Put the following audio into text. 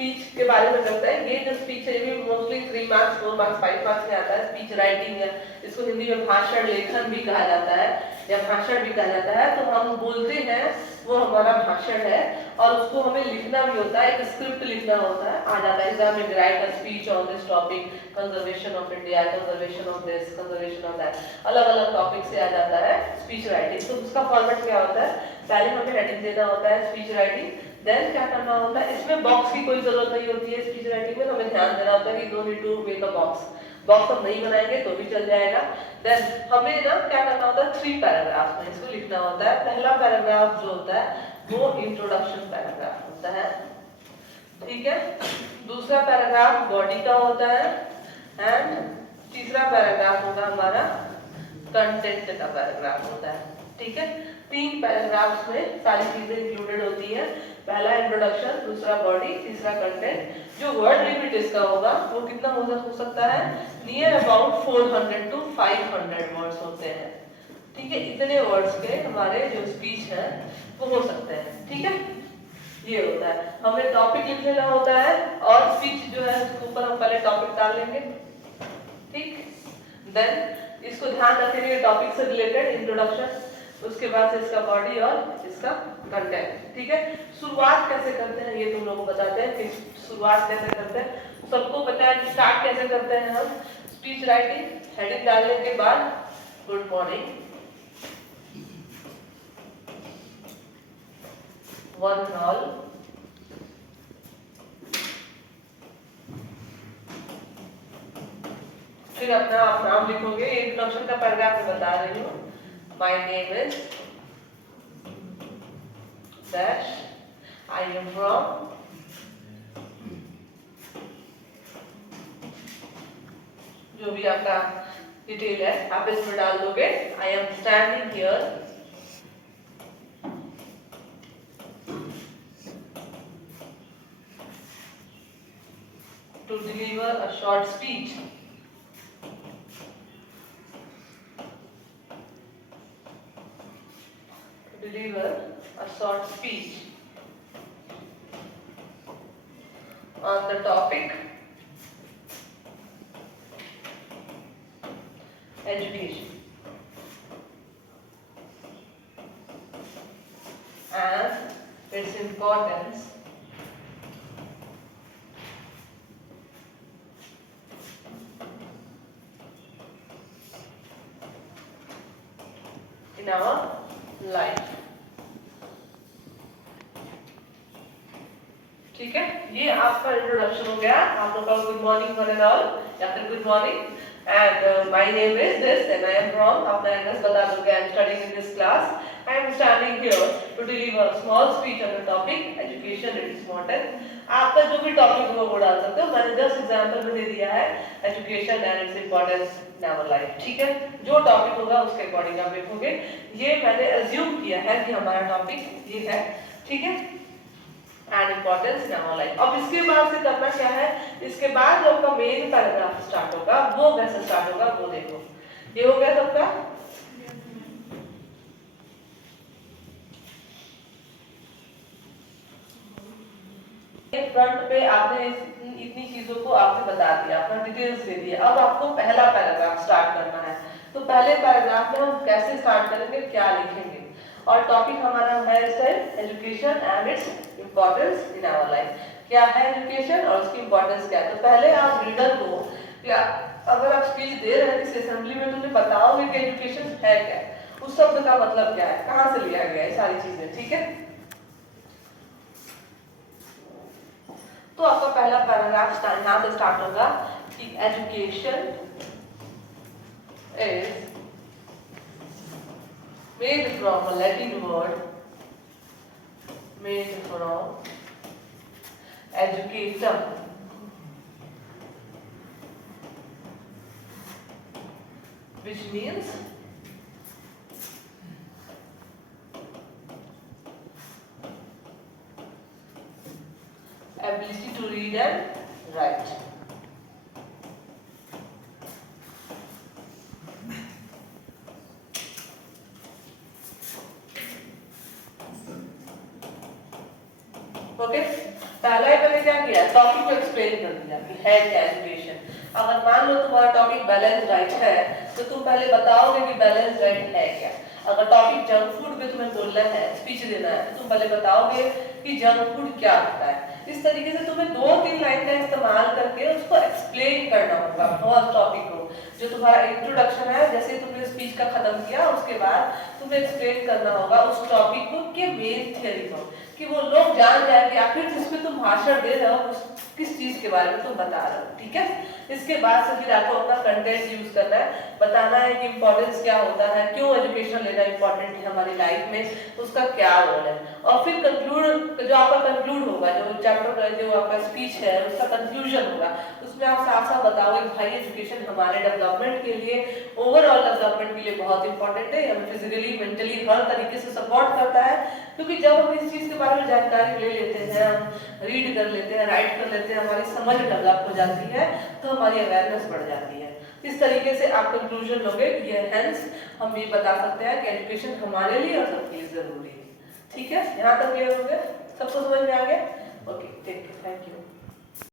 Speech के बारे में करते हैं। ये जो स्पीच है ये भी मोस्टली 3 मार्क्स 4 मार्क्स 5 मार्क्स में आता है। स्पीच राइटिंग है, इसको हिंदी में भाषण लेखन भी कहा जाता है या भाषण भी कहा जाता है। तो हम बोलते हैं वो हमारा भाषण है और उसको हमें लिखना भी होता है, एक स्क्रिप्ट लिखना होता है, आ जाता है एग्जाम में, right a speech on this topic, conservation of India, conservation of this, conservation of that, अलग अलग टॉपिक से आ जाता है स्पीच राइटिंग। तो उसका फॉर्मेट क्या होता है, पहले हमें हेडिंग देना होता है स्पीच राइटिंग, देन क्या करना होता है, इसमें बॉक्स की कोई जरूरत नहीं होती है स्पीच राइटिंग में, हमें ध्यान देना होता है कि don't need to make a box, box हम नहीं बनाएंगे तो भी चल जाएगा। देन हमें ना क्या करना होता है, 3 पैराग्राफ में इसको लिखना होता है। पहला पैराग्राफ जो होता है वो इंट्रोडक्शन पैराग्राफ होता है, ठीक है। दूसरा पैराग्राफ बॉडी का होता है एंड तीसरा पैराग्राफ होगा हमारा कंटेंट का पैराग्राफ होता है, ठीक है। 3 पैराग्राफ्स में सारी चीजें इंक्लूडेड होती हैं, पहला इंट्रोडक्शन, दूसरा बॉडी, तीसरा कंटेंट। जो वर्ड लिमिट इसका होगा वो कितना हो सकता है, नियर अबाउट 400 to 500 वर्ड्स होते हैं, ठीक है। इतने वर्ड्स के हमारे जो स्पीच है वो हो सकते हैं, ठीक है। ये होता है, हमें टॉपिक लिख लेना होता है और स्पीच जो है उसके ऊपर हम पहले टॉपिक डाल लेंगे, ठीक। देन इसको ध्यान रखेंगे टॉपिक से रिलेटेड इंट्रोडक्शन, उसके बाद से इसका बॉडी और इसका कंटेंट, ठीक है। शुरुआत कैसे करते हैं ये तुम लोगों को बताते हैं कि शुरुआत कैसे करते हैं। सबको पता है कि स्टार्ट कैसे करते हैं हम, स्पीच राइटिंग, हेडिंग डालने के बाद good morning, one and all, फिर अपना आप नाम लिखोगे। इंट्रोडक्शन का पैराग्राफ मैं बता रही हूँ, my name is dash, I am from, जो भी आपका डिटेल है आप इसमें डाल दोगे। I am standing here to deliver a short speech on the topic education and its importance in our life, ठीक है। ये आपका इंट्रोडक्शन हो गया, आप लोग का good morning one and all या फिर good morning and my name is this and I am from, अपना एड्रेस बता दोगे, I am studying in this class, I am standing here to deliver a small speech on the topic education and its importance. आपका जो भी topic हो वो डाल सकते हो, मैंने जस्ट एग्जांपल में दे दिया है education and its importance in our life, ठीक है। जो टॉपिक होगा उसके अकॉर्डिंग आप लिखोगे। ये मैंने अज्यूम किया है कि हमारा टॉपिक ये है, ठीक है, and importance in our life. अब इसके बाद से करना क्या है, इसके बाद जो आपका मेन पैराग्राफ स्टार्ट होगा वो कैसे स्टार्ट होगा वो देखो। ये हो गया सबका, फ्रंट पे आपने इतनी चीजों को आपने बता दिया, अपना डिटेल्स दे दिया। अब आपको पहला पैराग्राफ स्टार्ट करना है, तो पहले पैराग्राफ में हम कैसे स्टार्ट करेंगे, क्या लिखेंगे, और टॉपिक हमारा है इस time education and its importance in our life. क्या है एजुकेशन और उसकी इम्पोर्टेंस क्या है। तो पहले आप रीडर को, क्या अगर आप स्पीच दे रहे हैं किसी असेंबली में, तो उन्हें बताओगे कि एजुकेशन है क्या, उस शब्द का मतलब क्या है, कहाँ से लिया गया है, सारी चीजें, ठीक है। तो आपका पहला पैराग्राफ यहाँ से स्टार्ट होगा कि education is made from a Latin word made from educatum, which means ability to read and write. Okay, पहला ही मैंने क्या किया, टॉपिक को एक्सप्लेन कर दिया कि है क्या एजुकेशन। अगर मान लो तुम्हारा टॉपिक बैलेंस डाइट है तो तुम पहले बताओगे कि बैलेंस डाइट है क्या। अगर टॉपिक जंक फूड पे तुम्हें बोलना है, स्पीच देना है, तो तुम पहले बताओगे कि जंक फूड क्या होता है। इस तरीके से तुम्हें 2-3 लाइन का इस्तेमाल करके उसको एक्सप्लेन करना होगा फर्स्ट टॉपिक को। जो तुम्हारा इंट्रोडक्शन है, जैसे तुमने स्पीच का खत्म किया उसके बाद तुम्हें एक्सप्लेन करना होगा उस टॉपिक को के मेन थियरी को, कि वो लोग जान जाए कि आखिर जिसमें तुम भाषण दे रहे हो किस चीज के बारे में तुम बता रहे हो। ठीक है, इसके बाद से फिर आपको अपना कंटेंट यूज करना है, बताना है कि इंपॉर्टेंस क्या होता है, क्यों एजुकेशन लेना इंपॉर्टेंट है हमारी लाइफ में, उसका क्या रोल है। और फिर कंक्लूड, जो आपका कंक्लूड होगा, जो चैप्टर जो आपका स्पीच है उसका कंक्लूजन होगा, उसमें आप साफ साफ बताओगे भाई एजुकेशन हमारे डेवलपमेंट के लिए, ओवरऑल डेवलपमेंट के लिए बहुत इंपॉर्टेंट है, हमें फिजिकली मेंटली हर तरीके से सपोर्ट करता है। क्योंकि जब हम इस चीज के बारे में जानकारी ले लेते हैं, हम रीड कर लेते हैं, राइट कर लेते हैं, हमारी समझ डेवलप हो जाती है, तो हमारी अवेयरनेस बढ़ जाती है। इस तरीके से आप कंक्लूजन लोगे, ये हेंस हम ये बता सकते हैं कि एजुकेशन हमारे लिए और सबके लिए जरूरी है। ठीक है, यहाँ तक क्लियर हो गया, सबको समझ में आ गया? Okay, thank you.